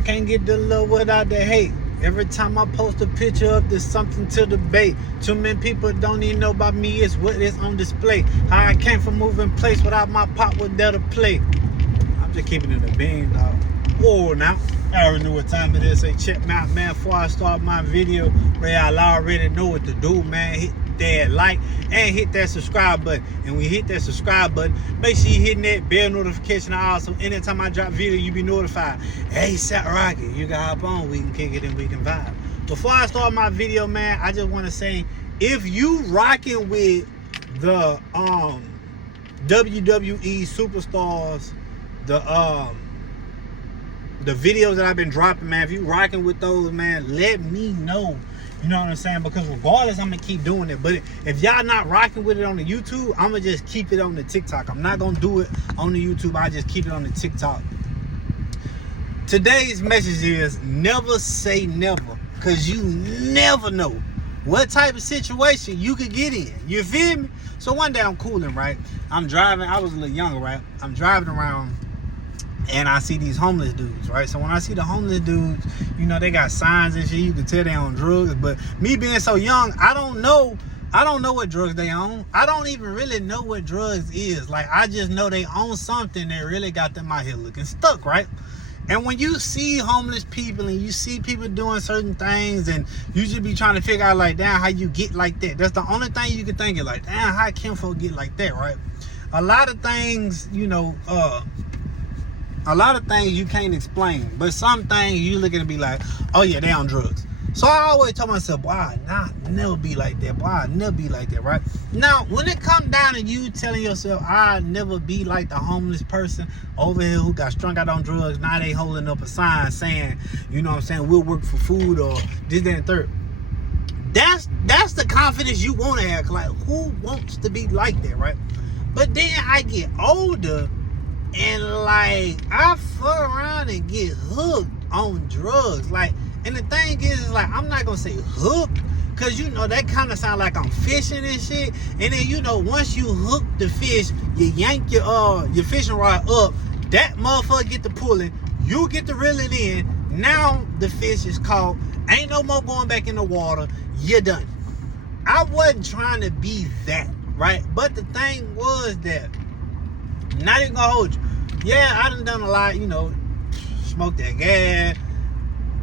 I can't get the love without the hate. Every time I post a picture up, there's something to debate. Too many people don't even know about me. It's what is on display. How I came from moving place without my pop was there to play. I'm just keeping it a bean, dog. Oh, now I already know what time it is. Say check me out, man. Before I start my video, man, I already know what to do, man. Hit that like and hit that subscribe button. And when you hit that subscribe button, make sure you hitting that bell notification also. Anytime I drop video, you be notified. Hey, Sat Rocket, you got hop on. We can kick it and we can vibe. Before I start my video, man, I just want to say, if you rocking with the WWE superstars, the videos that I've been dropping, man, if you rocking with those, man, let me know. You know what I'm saying? Because regardless, I'm going to keep doing it. But if y'all not rocking with it on the YouTube, I'm going to just keep it on the TikTok. I'm not going to do it on the YouTube. I just keep it on the TikTok. Today's message is never say never. Because you never know what type of situation you could get in. You feel me? So one day I'm cooling, right? I'm driving. I was a little younger, right? I'm driving around. And I see these homeless dudes, right? So when I see the homeless dudes, you know, they got signs and shit. You can tell they on drugs. But me being so young, I don't know what drugs they own. I don't even really know what drugs is. Like, I just know they own something that really got them out here looking stuck, right? And when you see homeless people and you see people doing certain things and you just be trying to figure out, like, damn, how you get like that. That's the only thing you can think of, like, damn, how can folk get like that, right? A lot of things, you know, a lot of things you can't explain, but some things you look at and be like, oh yeah, they on drugs. So I always tell myself, boy, I'll never be like that. Boy, I'll never be like that, right? Now, when it comes down to you telling yourself, I'll never be like the homeless person over here who got strung out on drugs, now they holding up a sign saying, you know what I'm saying, we'll work for food or this, that, and third. That's the confidence you want to have. Like, who wants to be like that, right? But then I get older, and like, I fuck around and get hooked on drugs. Like, and the thing is like, I'm not gonna say hooked, cause you know that kind of sound like I'm fishing and shit. And then, you know, once you hook the fish, you yank your fishing rod up, that motherfucker get to pulling, you get to reel it in. Now the fish is caught. Ain't no more going back in the water. You're done. I wasn't trying to be that, right? But the thing was that, not even gonna hold you. Yeah, I done a lot, you know, smoked that gas,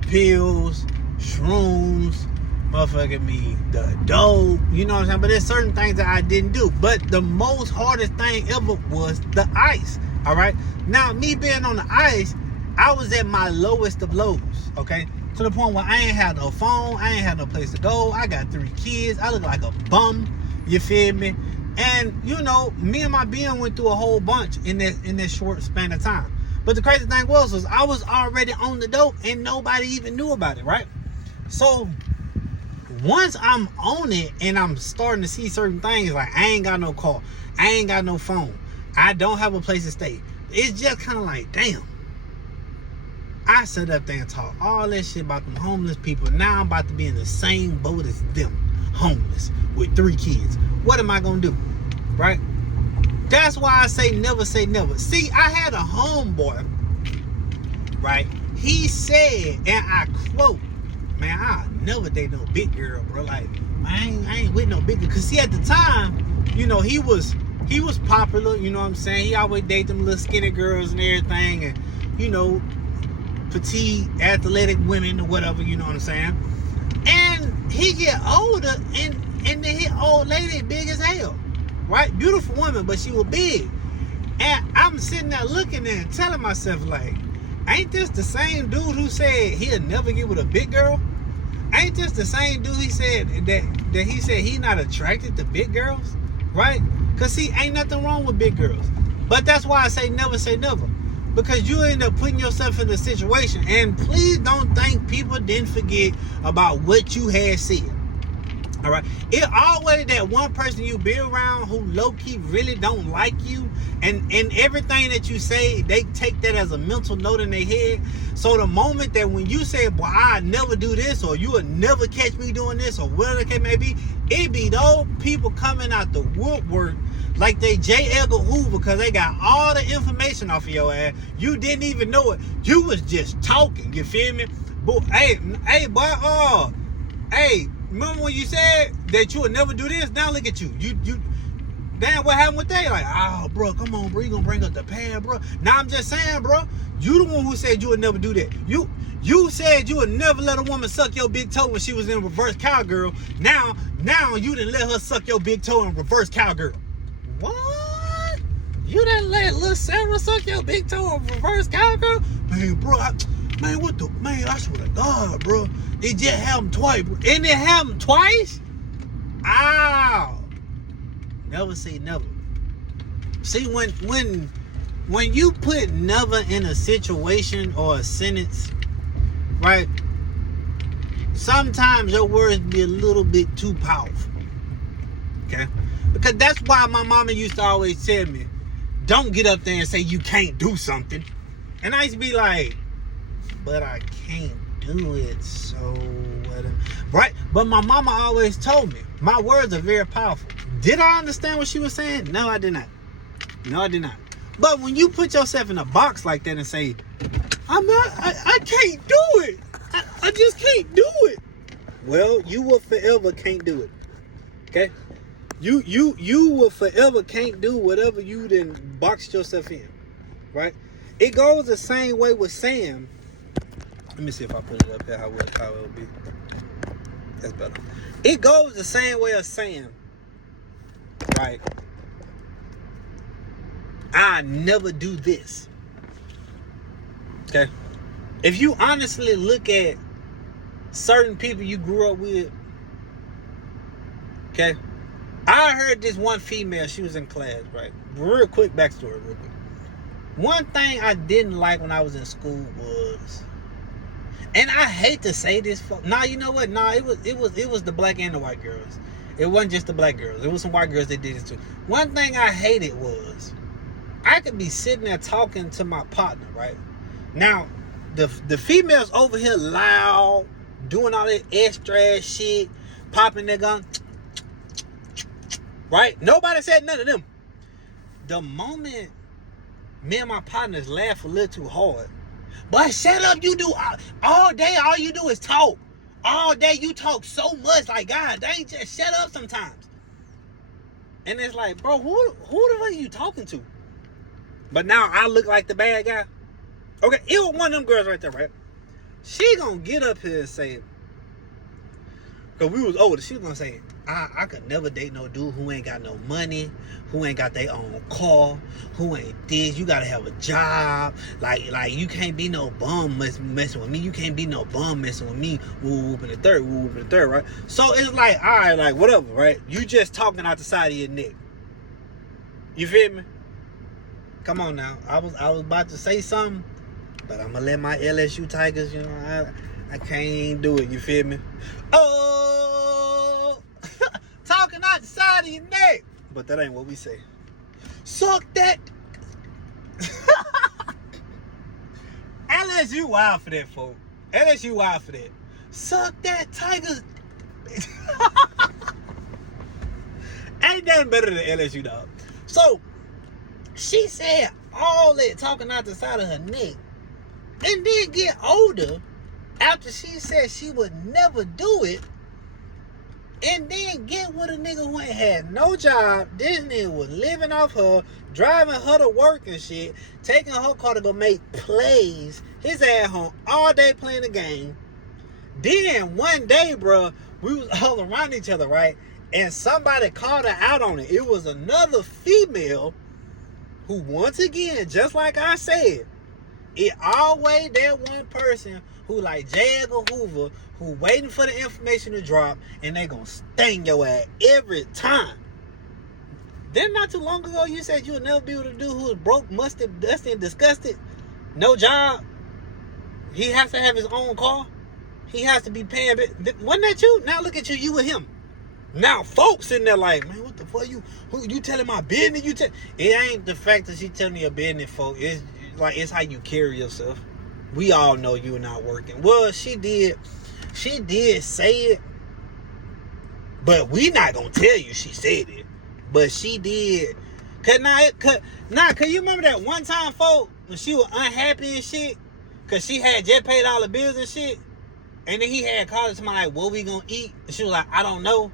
pills, shrooms, motherfucking me, the dope, you know what I'm saying? But there's certain things that I didn't do. But the most hardest thing ever was the ice, all right? Now, me being on the ice, I was at my lowest of lows, okay? To the point where I ain't had no phone, I ain't had no place to go, I got 3 kids, I look like a bum, you feel me? And, you know, me and my BM went through a whole bunch in that short span of time. But the crazy thing was I was already on the dope and nobody even knew about it, right? So once I'm on it and I'm starting to see certain things, like I ain't got no car, I ain't got no phone, I don't have a place to stay. It's just kind of like, damn. I sat up there and talked all that shit about them homeless people. Now I'm about to be in the same boat as them, homeless, with 3 kids. What am I gonna do, right? That's why I say never say never. See, I had a homeboy, right? He said, and I quote, man, I'll never date no big girl, bro. Like, I ain't with no big girl. Cause see, at the time, you know, he was popular, you know what I'm saying? He always date them little skinny girls and everything, and, you know, petite, athletic women or whatever, you know what I'm saying? And he get older, and then his old lady big as hell, right? Beautiful woman, but she was big. And I'm sitting there looking and telling myself, like, ain't this the same dude who said he'll never get with a big girl? Ain't this the same dude he said that he said he not attracted to big girls, right? Because see, ain't nothing wrong with big girls. But that's why I say never say never. Because you end up putting yourself in a situation. And please don't think people didn't forget about what you had said. All right, it always that one person you be around who low-key really don't like you, and everything that you say, they take that as a mental note in their head. So the moment that when you say, boy, I never do this, or you will never catch me doing this, or whatever the case may be, it be those people coming out the woodwork like they J. Edgar Hoover, because they got all the information off of your ass. You didn't even know it. You was just talking. You feel me? But hey, boy, hey, remember when you said that you would never do this? Now look at you. You damn, what happened with that? Like, oh, bro, come on, bro. You gonna bring up the pad, bro. Now I'm just saying, bro. You the one who said you would never do that. You said you would never let a woman suck your big toe when she was in reverse cowgirl. Now you didn't let her suck your big toe in reverse cowgirl. What? You didn't let little Sarah suck your big toe in reverse cowgirl? Man, bro, man, I swear to God, bro. It just happened twice, bro. And it happened twice? Ow. Never say never. See, when you put never in a situation or a sentence, right? Sometimes your words be a little bit too powerful. Okay? Because that's why my mama used to always tell me, don't get up there and say you can't do something. And I used to be like, but I can't do it, so whatever. Right? But my mama always told me, my words are very powerful. Did I understand what she was saying? No, I did not. But when you put yourself in a box like that and say, I can't do it. I just can't do it. Well, you will forever can't do it. Okay? You will forever can't do whatever you then boxed yourself in. Right? It goes the same way with Sam. Let me see if I put it up here, how it will be. That's better. It goes the same way as Sam. Right? I never do this. Okay? If you honestly look at certain people you grew up with, okay? I heard this one female, she was in class, right? Real quick backstory, real quick. One thing I didn't like when I was in school was, and I hate to say this, you know what? It was the black and the white girls. It wasn't just the black girls. It was some white girls that did it too. One thing I hated was, I could be sitting there talking to my partner, right? Now, the females over here loud, doing all that extra ass shit, popping their gun, right? Nobody said none of them. The moment me and my partners laugh a little too hard, but shut up, you do all day, all you do is talk. All day you talk so much, like, God dang, just shut up sometimes. And it's like, bro, who the fuck are you talking to? But now I look like the bad guy. Okay, it was one of them girls right there, right? She gonna get up here and say, because we was older, she was gonna say, I could never date no dude who ain't got no money, who ain't got their own car, who ain't this. You gotta have a job. Like you can't be no bum messing with me. You can't be no bum messing with me. Whooping the third, right? So it's like, all right, like whatever, right? You just talking out the side of your neck. You feel me? Come on now. I was about to say something, but I'm gonna let my LSU Tigers, you know, I can't do it. You feel me? Oh, talking out the side of your neck. But that ain't what we say. Suck that. LSU wild for that, folks. LSU wild for that. Suck that Tigers. Ain't nothing better than LSU, dog. So, she said all that talking out the side of her neck, and then get older after she said she would never do it, and then get with a nigga who ain't had no job. This nigga was living off her, driving her to work and shit, taking her car to go make plays, his ass home all day playing the game. Then one day, bro, we was all around each other, right? And somebody called her out on it. It was another female who, once again, just like I said, it always that one person who like J. Edgar Hoover, who waiting for the information to drop, and they gonna sting your ass every time. Then not too long ago, you said you would never be able to do who is broke, musted, dusty, and disgusted. No job. He has to have his own car. He has to be paying. Wasn't that you? Now look at you. You with him. Now folks sitting there like, man, what the fuck who you telling my business? It ain't the fact that she telling your business, folks. It's like, it's how you carry yourself. We all know you're not working. Well, she did say it, but we not gonna tell you she said it. But she did Cause you remember that one time, folks, when she was unhappy and shit, cause she had just paid all the bills and shit, and then he had called her to my like, what we gonna eat? And she was like, I don't know.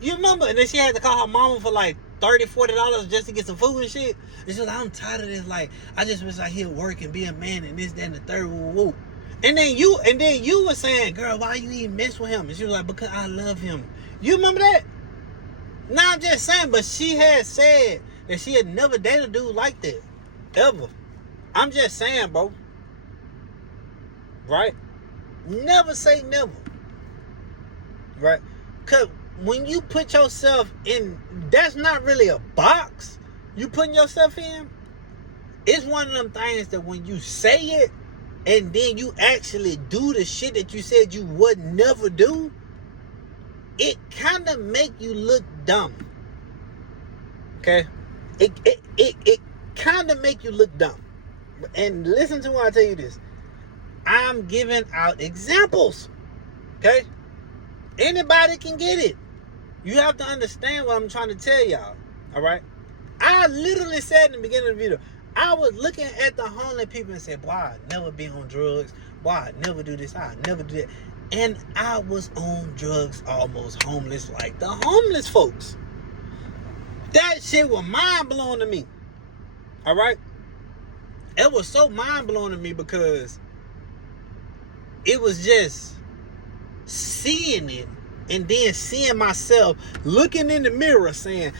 You remember? And then she had to call her mama for like $30-$40 just to get some food and shit. And she was like, I'm tired of this. Like, I just wish I he'd work and be a man and this, that, and the third. Woo, woo. And then you were saying, girl, why you even mess with him? And she was like, because I love him. You remember that? Nah, I'm just saying, but she had said that she had never dated a dude like that. Ever. I'm just saying, bro. Right? Never say never. Right? Because when you put yourself in, that's not really a box you putting yourself in. It's one of them things that when you say it and then you actually do the shit that you said you would never do, it kind of make you look dumb. Okay? It kind of make you look dumb. And listen to when I tell you this. I'm giving out examples. Okay? Anybody can get it. You have to understand what I'm trying to tell y'all. Alright? I literally said in the beginning of the video, I was looking at the homeless people and said, boy, I'd never be on drugs. Boy, I'd never do this. I'd never do that. And I was on drugs, almost homeless like the homeless folks. That shit was mind-blowing to me. Alright? It was so mind-blowing to me because it was just seeing it and then seeing myself looking in the mirror saying,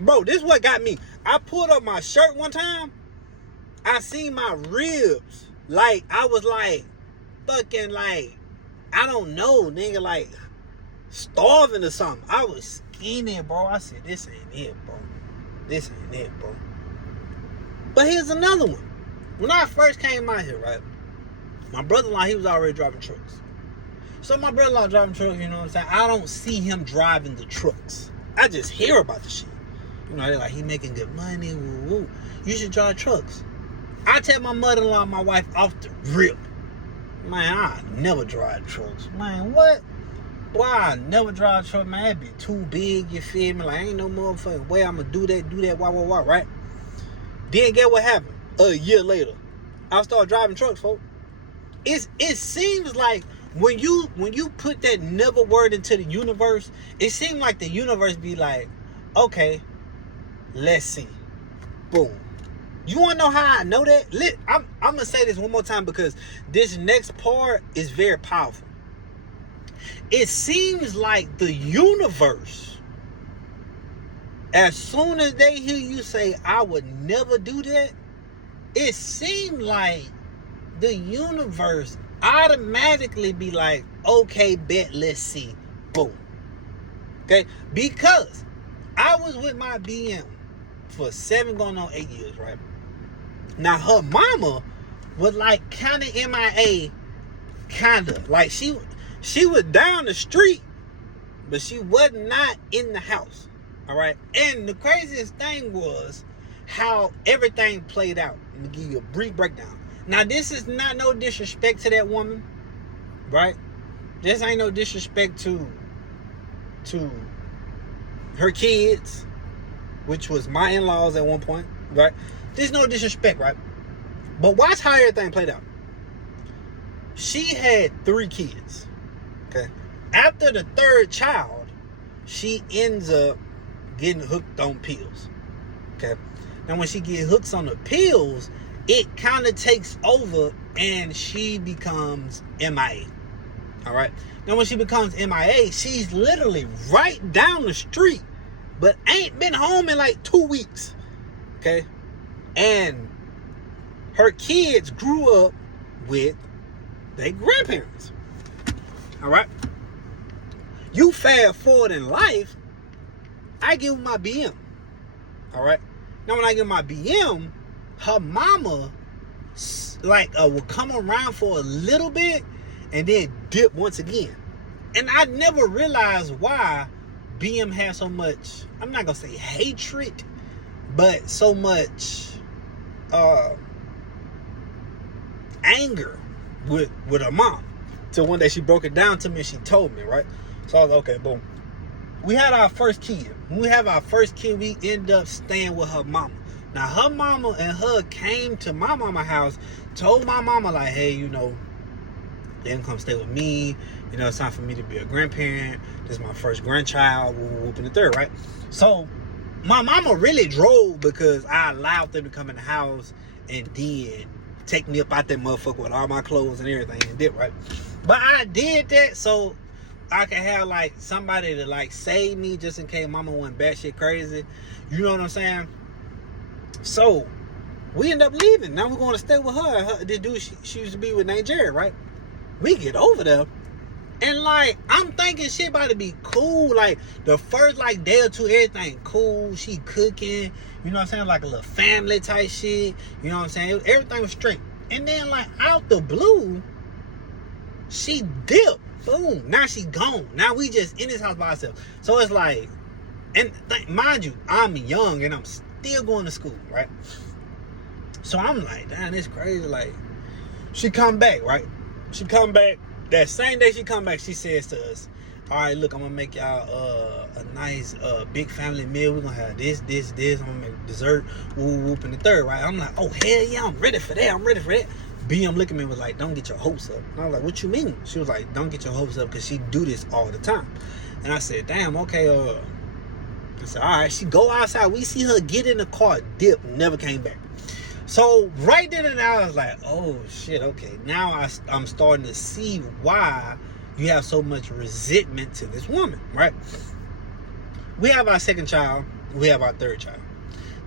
bro, this is what got me. I pulled up my shirt one time. I seen my ribs. Like, I was like, fucking like, I don't know, nigga, like, starving or something. I was skinny, bro. I said, this ain't it, bro. This ain't it, bro. But here's another one. When I first came out here, right, my brother-in-law, he was already driving trucks. So my brother-in-law driving trucks, you know what I'm saying? I don't see him driving the trucks. I just hear about the shit. You know, they're like, he making good money, woo, woo. You should drive trucks. I tell my mother-in-law and my wife off the rip. Man, I never drive trucks. Man, what? Boy, I never drive truck, man. That'd be too big, you feel me? Like, ain't no motherfucking way I'm gonna do that, why, right? Then get what happened? A year later, I started driving trucks, folks. It seems like when you put that never word into the universe, it seems like the universe be like, okay, let's see. Boom. You want to know how I know that? I'm going to say this one more time because this next part is very powerful. It seems like the universe, as soon as they hear you say, I would never do that, it seems like the universe automatically be like, okay, bet, let's see. Boom. Okay? Because I was with my BM for 7 going on 8 years, right? Now, her mama was like kind of MIA, kind of. Like, she was down the street, but she was not in the house. All right? And the craziest thing was how everything played out. Let me give you a brief breakdown. Now, this is not no disrespect to that woman, right? This ain't no disrespect to her kids, which was my in-laws at one point, right? There's no disrespect, right? But watch how everything played out. She had 3 kids, okay? After the 3rd child, she ends up getting hooked on pills, okay? Now, when she get hooked on the pills, it kind of takes over and she becomes MIA. All right. Now, when she becomes MIA, she's literally right down the street, but ain't been home in like 2 weeks. Okay. And her kids grew up with their grandparents. All right. You fast forward in life, I give my BM. All right. Now, when I give my BM, her mama like would come around for a little bit and then dip once again. And I never realized why BM had so much, I'm not gonna say hatred, but so much anger with her mom. Till one day she broke it down to me and she told me, right? So I was like, okay, boom. we had our first kid. When we have our first kid, we end up staying with her mama. Now, her mama and her came to my mama house, told my mama, like, hey, you know, they can come stay with me. You know, it's time for me to be a grandparent. This is my first grandchild. Whoop in the third, right? So, my mama really drove because I allowed them to come in the house and then take me up out that motherfucker with all my clothes and everything and did, right? But I did that so I could have, like, somebody to, like, save me just in case mama went batshit crazy. You know what I'm saying? So, we end up leaving. Now we're going to stay with her. This dude she used to be with named Jared, right? We get over there. And, like, I'm thinking shit about to be cool. Like, the first, like, day or two, everything cool. She cooking. You know what I'm saying? Like a little family type shit. You know what I'm saying? Everything was straight. And then, like, out the blue, she dipped. Boom. Now she gone. Now we just in this house by ourselves. So it's like, and mind you, I'm young and I'm still going to school, right? So I'm like, damn, it's crazy. Like, she come back, right? She come back. That same day she come back, she says to us, all right, look, I'm going to make y'all a nice big family meal. We're going to have this. I'm going to make dessert, whoop, and the third, right? I'm like, oh, hell yeah, I'm ready for that. BM looked at me and was like, don't get your hopes up. And I was like, what you mean? She was like, don't get your hopes up because she do this all the time. And I said, damn, okay. I said, all right. She go outside. We see her get in the car, dip, never came back. So right then and now, I was like, oh, shit, okay. Now I'm starting to see why you have so much resentment to this woman, right? We have our second child. We have our third child.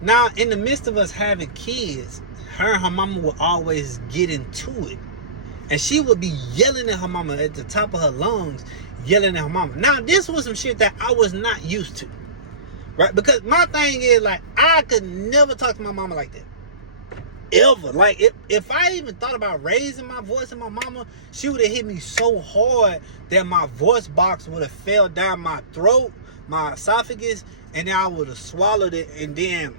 Now, in the midst of us having kids, her and her mama would always get into it. And she would be yelling at her mama at the top of her lungs, yelling at her mama. Now, this was some shit that I was not used to, right? Because my thing is, like, I could never talk to my mama like that. Ever. Like, if I even thought about raising my voice at my mama, she would have hit me so hard that my voice box would have fell down my throat, my esophagus, and then I would have swallowed it, and then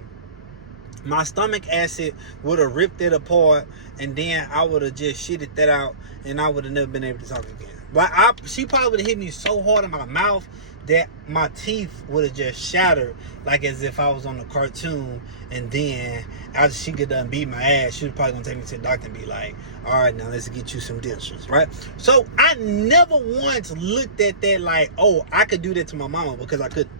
my stomach acid would have ripped it apart, and then I would have just shitted that out, and I would have never been able to talk again. But she probably would have hit me so hard in my mouth that my teeth would have just shattered, like as if I was on a cartoon. And then after she could done beat my ass, she was probably gonna take me to the doctor and be like, all right, now let's get you some dentures, right? So I never once looked at that like, oh, I could do that to my mama, because I couldn't.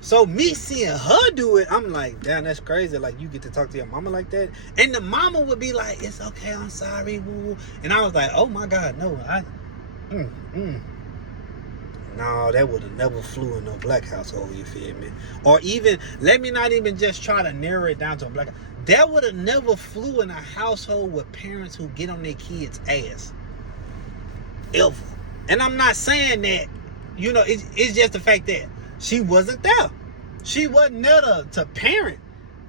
So me seeing her do it, I'm like, damn, that's crazy. Like, you get to talk to your mama like that? And the mama would be like, it's okay, I'm sorry, woo. And I was like, oh my God, no, no, that would have never flew in no black household, you feel me? Or even, let me not even just try to narrow it down to a black house. That would have never flew in a household with parents who get on their kids' ass. Ever. And I'm not saying that, you know, it's just the fact that she wasn't there. She wasn't there to parent.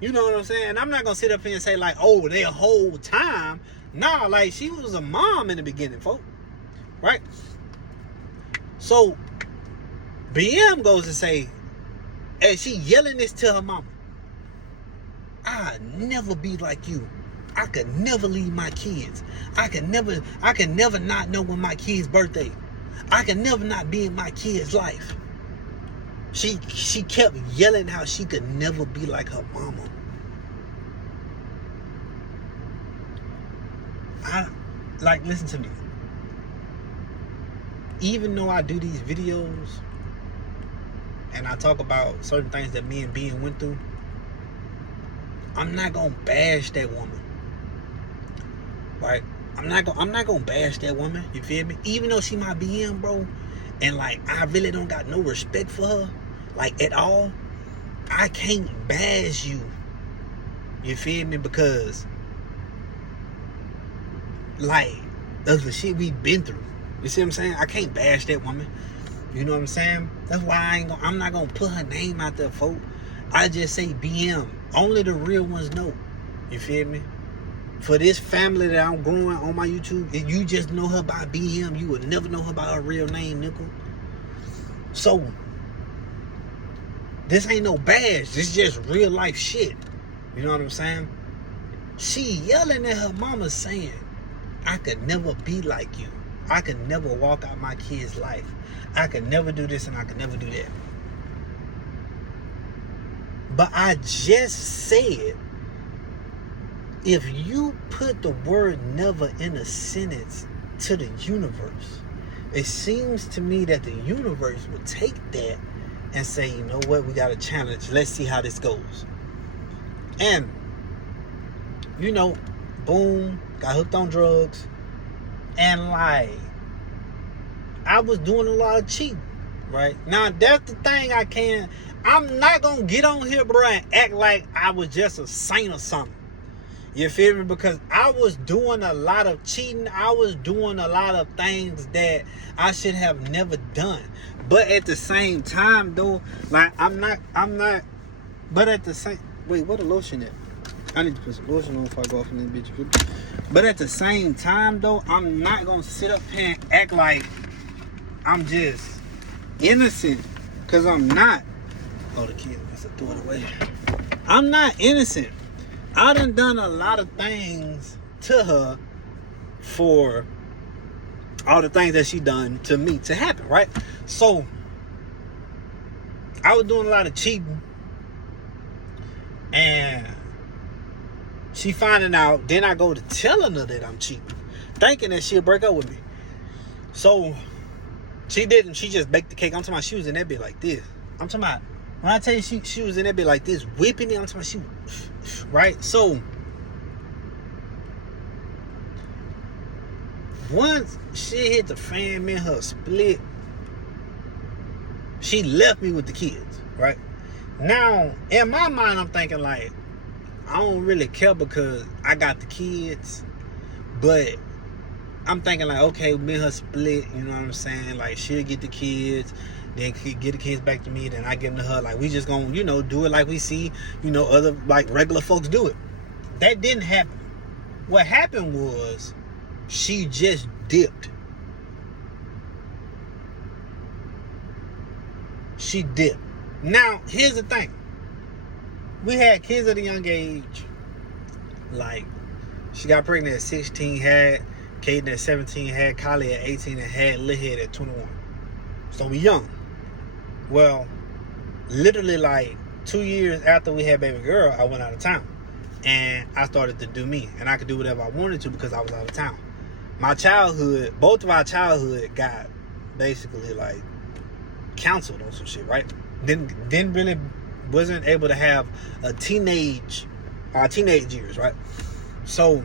You know what I'm saying? And I'm not going to sit up here and say, like, oh, their whole time. Nah, like, she was a mom in the beginning, folks. Right? So, BM goes to say, and she yelling this to her mama, I'll never be like you. I could never leave my kids. I can never not know when my kid's birthday. I can never not be in my kid's life. She kept yelling how she could never be like her mama. Listen to me. Even though I do these videos and I talk about certain things that me and BM went through, I'm not gonna bash that woman. Right? I'm not gonna bash that woman. You feel me? Even though she my BM, bro, and like I really don't got no respect for her, like at all. I can't bash you. You feel me? Because like that's the shit we've been through. You see what I'm saying? I can't bash that woman. You know what I'm saying? That's why I'm not gonna put her name out there, folks. I just say BM. Only the real ones know. You feel me? For this family that I'm growing on my YouTube, if you just know her by BM, you would never know her by her real name, nickel. So this ain't no bash. This is just real life shit. You know what I'm saying? She yelling at her mama saying, I could never be like you. I could never walk out my kid's life. I could never do this and I could never do that. But I just said, if you put the word never in a sentence to the universe, it seems to me that the universe would take that and say, you know what, we got a challenge. Let's see how this goes. And, you know, boom, got hooked on drugs. And like, I was doing a lot of cheating, right? Now, that's the thing I'm not going to get on here, bro, and act like I was just a saint or something. You feel me? Because I was doing a lot of cheating. I was doing a lot of things that I should have never done. But at the same time, though, like, I'm not, but at the same, wait, what a lotion at? I need to put some lotion on before I go off in this bitch. But at the same time, though, I'm not going to sit up here and act like I'm just innocent. Because I'm not. Oh, the kid must have threw it away. I'm not innocent. I done a lot of things to her for all the things that she done to me to happen, right? So, I was doing a lot of cheating. And she finding out, then I go to telling her that I'm cheating, thinking that she'll break up with me. So, she didn't. She just baked the cake. I'm talking about she was in that bit like this. I'm talking about, when I tell you she was in that bit like this, whipping it, I'm talking about she was, right? So, once she hit the fan, me and her split, she left me with the kids, right? Now, in my mind, I'm thinking like, I don't really care because I got the kids, but I'm thinking like, okay, me and her split, you know what I'm saying? Like, she'll get the kids, then get the kids back to me, then I give them to her. Like, we just gonna, you know, do it like we see, you know, other, like, regular folks do it. That didn't happen. What happened was, she just dipped. She dipped. Now, here's the thing. We had kids at a young age. Like, she got pregnant at 16, had Kaden at 17, had Kylie at 18, and had Lil Head at 21. So we young. Well, literally like 2 years after we had baby girl, I went out of town. And I started to do me. And I could do whatever I wanted to because I was out of town. My childhood, both of our childhood got basically like counseled on some shit, right? Then really wasn't able to have our teenage years, right? So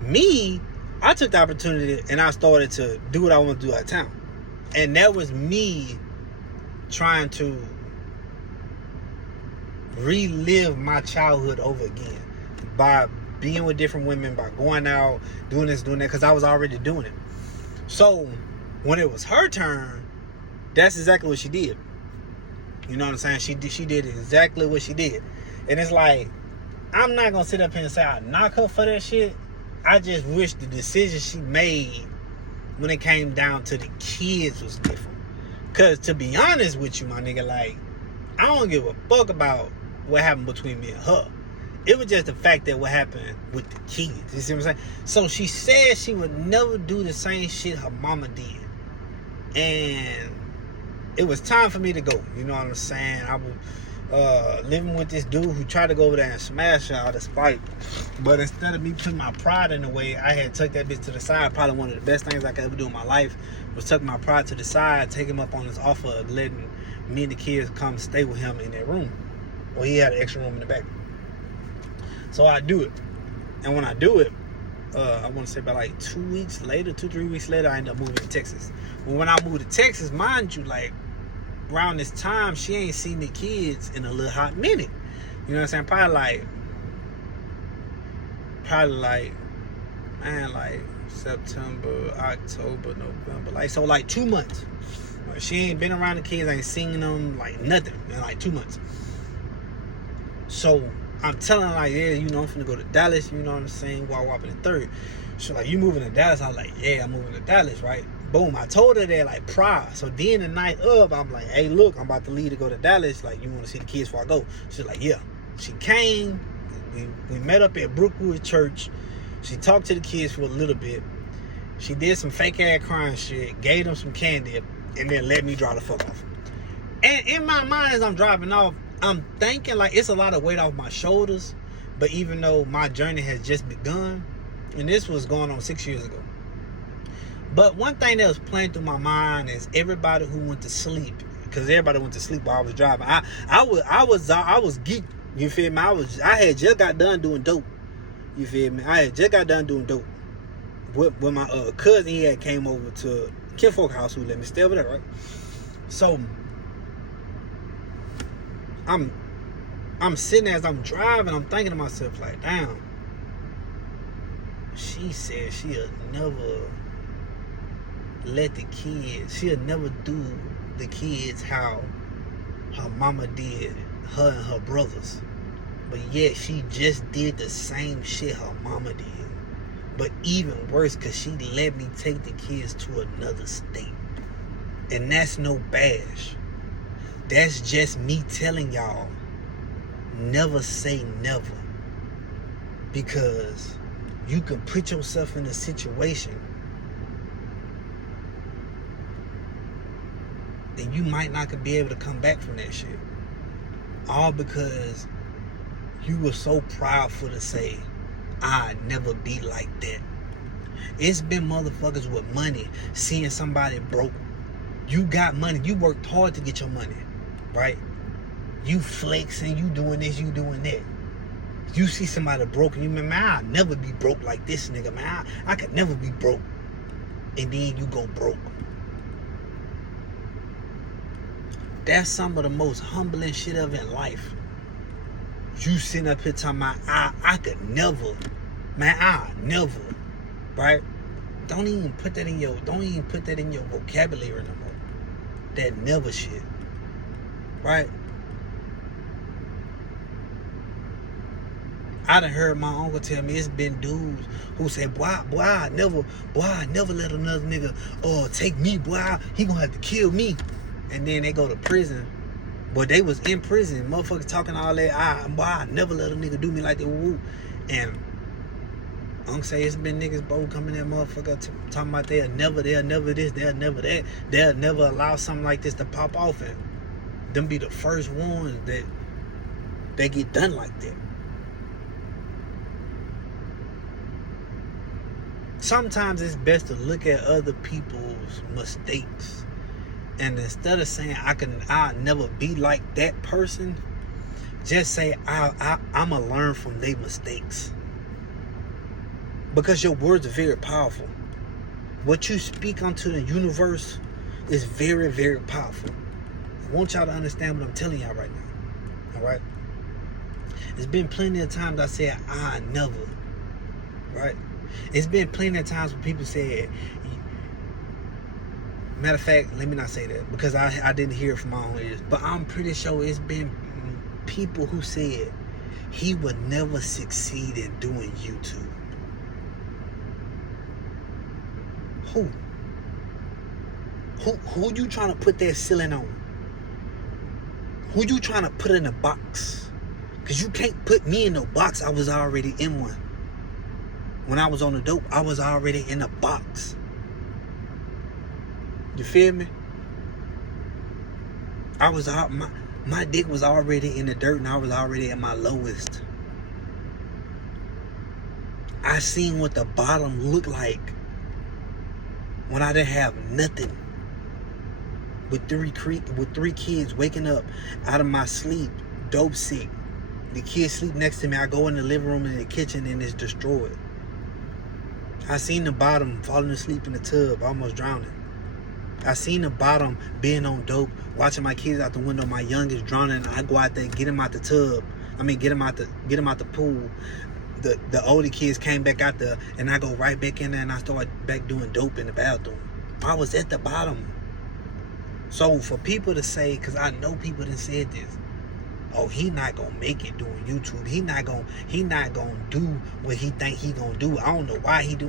me, I took the opportunity and I started to do what I want to do out of town. And that was me trying to relive my childhood over again by being with different women, by going out, doing this, doing that, because I was already doing it. So when it was her turn, that's exactly what she did. You know what I'm saying? She did exactly what she did. And it's like, I'm not going to sit up here and say I knock her for that shit. I just wish the decision she made when it came down to the kids was different. Because to be honest with you, my nigga, like, I don't give a fuck about what happened between me and her. It was just the fact that what happened with the kids. You see what I'm saying? So she said she would never do the same shit her mama did. And it was time for me to go. You know what I'm saying? I was living with this dude who tried to go over there and smash her out of spite. But instead of me putting my pride in the way, I had took that bitch to the side. Probably one of the best things I could ever do in my life was tuck my pride to the side, take him up on his offer of letting me and the kids come stay with him in that room. Well, he had an extra room in the back. So I do it. And when I do it, I want to say about like 3 weeks later, I end up moving to Texas. Well, when I moved to Texas, mind you, like around this time, she ain't seen the kids in a little hot minute. You know what I'm saying? Probably like, man, like September, October, November. Like, so like 2 months. Like, she ain't been around the kids, ain't seen them, like nothing in like 2 months. So I'm telling her, like, yeah, you know, I'm finna go to Dallas, you know what I'm saying, while whopping the third. She's like, you moving to Dallas? I was like, yeah, I'm moving to Dallas, right? Boom, I told her that, like, prior. So then the night of, I'm like, hey, look, I'm about to leave to go to Dallas. Like, you want to see the kids before I go? She's like, yeah. She came. We met up at Brookwood Church. She talked to the kids for a little bit. She did some fake-ass crying shit, gave them some candy, and then let me drive the fuck off. And in my mind, as I'm driving off, I'm thinking like it's a lot of weight off my shoulders, but even though my journey has just begun, and this was going on 6 years ago. But one thing that was playing through my mind is everybody who went to sleep, because everybody went to sleep while I was driving. I was geeked. You feel me? I had just got done doing dope. You feel me? I had just got done doing dope. With my cousin, he had came over to Kinfolk house who let me stay over there, right? So I'm sitting as I'm driving, I'm thinking to myself like, damn, she said she'll never let the kids, she'll never do the kids how her mama did her and her brothers. But yet she just did the same shit her mama did. But even worse, because she let me take the kids to another state. And that's no bash. That's just me telling y'all, never say never. Because you can put yourself in a situation and you might not be able to come back from that shit. All because you were so proudful to say, I'd never be like that. It's been motherfuckers with money seeing somebody broke. You got money. You worked hard to get your money, right? You flexing, you doing this, you doing that. You see somebody broke and you man, I'll never be broke like this nigga, man. I could never be broke. And then you go broke. That's some of the most humbling shit of in life. You sitting up here talking about I could never, man, I'll never, right? Don't even put that in your vocabulary no more. That never shit. Right? I done heard my uncle tell me it's been dudes who say, boy, I never let another nigga take me, boy, he gonna have to kill me. And then they go to prison. But they was in prison, motherfuckers talking all that, I never let a nigga do me like that, woo. And Unc say it's been niggas, bro, coming in talking about they'll never this, they'll never that. They'll never allow something like this to pop off, and them be the first ones that they get done like that. Sometimes it's best to look at other people's mistakes, and instead of saying I'll never be like that person, just say I'ma learn from their mistakes. Because your words are very powerful. What you speak onto the universe is very, very powerful. I want y'all to understand what I'm telling y'all right now. Alright? There's been plenty of times I said I never. Right? It's been plenty of times when people said, matter of fact, let me not say that because I didn't hear it from my own ears. But I'm pretty sure it's been people who said he would never succeed in doing YouTube. Who you trying to put that ceiling on? Who you trying to put in a box? Because you can't put me in no box. I was already in one. When I was on the dope, I was already in a box. You feel me? My dick was already in the dirt and I was already at my lowest. I seen what the bottom looked like when I didn't have nothing. With three kids waking up out of my sleep, dope sick. The kids sleep next to me. I go in the living room and the kitchen and it's destroyed. I seen the bottom falling asleep in the tub, almost drowning. I seen the bottom being on dope, watching my kids out the window, my youngest drowning. I go out there and get him out the tub. Get him out the pool. The older kids came back out there and I go right back in there and I start back doing dope in the bathroom. I was at the bottom. So for people to say, because I know people that said this, oh, he not gonna make it doing YouTube. He not gonna do what he think he gonna do. I don't know why he do.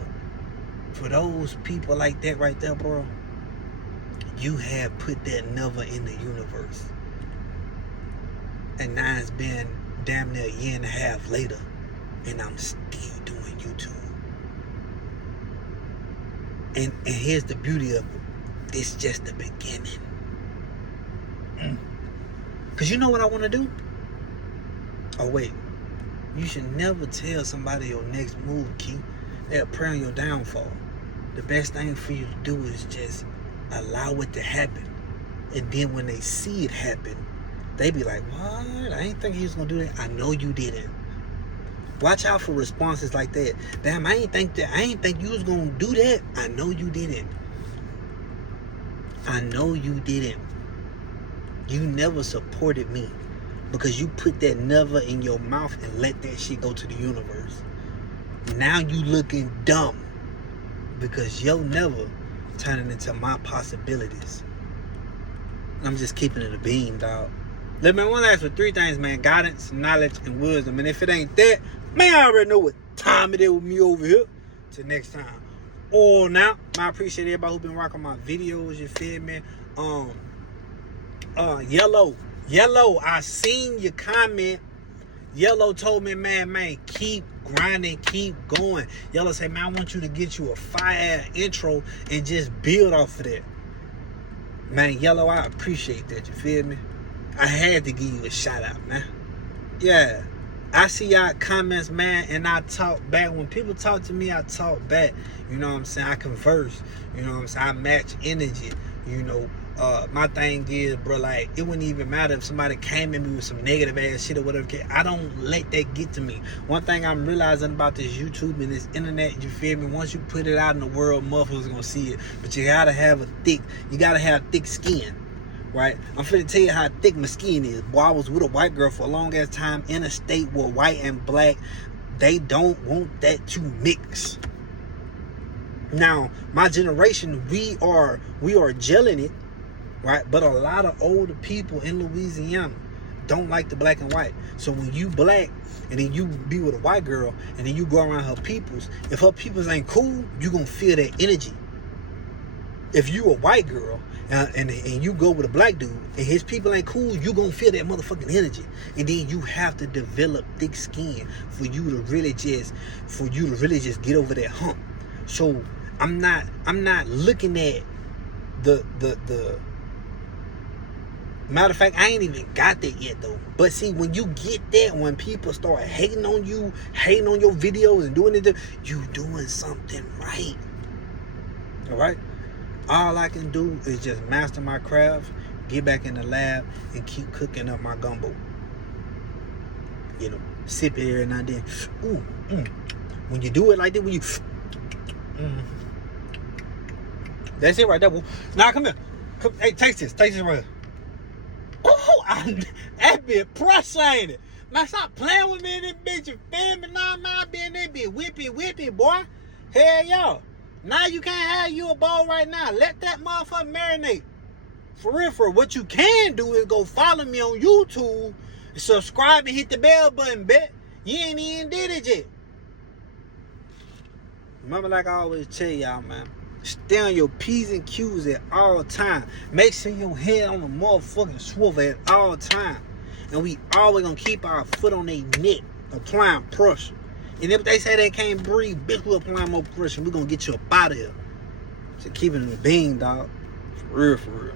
For those people like that right there, bro, you have put that never in the universe. And now it's been damn near a year and a half later, and I'm still doing YouTube. And here's the beauty of it. It's just the beginning. Because you know what I want to do? Oh, wait. You should never tell somebody your next move, Keith. They'll pray on your downfall. The best thing for you to do is just allow it to happen. And then when they see it happen, they be like, what? I ain't think he was going to do that. I know you didn't. Watch out for responses like that. Damn, I ain't think you was going to do that. I know you didn't. I know you didn't. You never supported me because you put that never in your mouth and let that shit go to the universe. Now you looking dumb because your never turning into my possibilities. I'm just keeping it a beam, dog. Let me one ask for 3 things, man. Guidance, knowledge, and wisdom. And if it ain't that, man, I already know what time it is with me over here. Till next time. Or now, I appreciate everybody who been rocking my videos, you feel me? Yellow, I seen your comment. Yellow told me, man, keep grinding, keep going. Yellow say, man, I want you to get you a fire intro and just build off of that. Man, Yellow, I appreciate that, you feel me? I had to give you a shout out, man. Yeah. I see y'all comments, man, and I talk back. When people talk to me, I talk back. You know what I'm saying? I converse. You know what I'm saying? I match energy. You know, my thing is, bro, like, it wouldn't even matter if somebody came at me with some negative ass shit or whatever. I don't let that get to me. One thing I'm realizing about this YouTube and this internet, you feel me? Once you put it out in the world, motherfuckers gonna see it. But you gotta have thick skin. Right? I'm finna tell you how thick my skin is. Boy, I was with a white girl for a long ass time in a state where white and black, they don't want that to mix. Now, my generation, we are gelling it, right? But a lot of older people in Louisiana don't like the black and white. So when you black and then you be with a white girl and then you go around her peoples, if her peoples ain't cool, you gonna feel that energy. If you a white girl and you go with a black dude and his people ain't cool, you gonna feel that motherfucking energy. And then you have to develop thick skin for you to really just get over that hump. So I'm not looking at the matter of fact, I ain't even got that yet though. But see, when you get that, when people start hating on you, hating on your videos and doing it, you doing something right. All right? All I can do is just master my craft, get back in the lab, and keep cooking up my gumbo. You know, sip it every now and then. When you do it like that, when you... That's it right there, boo. Now, come here. Hey, taste this right here. That bitch pressure, ain't it? Man, stop playing with me in this bitch, you feel me? Nah, man, I be in this bitch whippy, boy. Hell, y'all. Now you can't have you a bowl right now. Let that motherfucker marinate. For real. What you can do is go follow me on YouTube, subscribe and hit the bell button, bet. You ain't even did it yet. Remember, like I always tell y'all, man, stay on your P's and Q's at all time. Make sure your head on the motherfucking swivel at all time. And we always gonna keep our foot on their neck, applying pressure. And if they say they can't breathe, bitch, we'll apply more pressure. We're gonna get you up out of here. So keep it in the beam, dog. For real.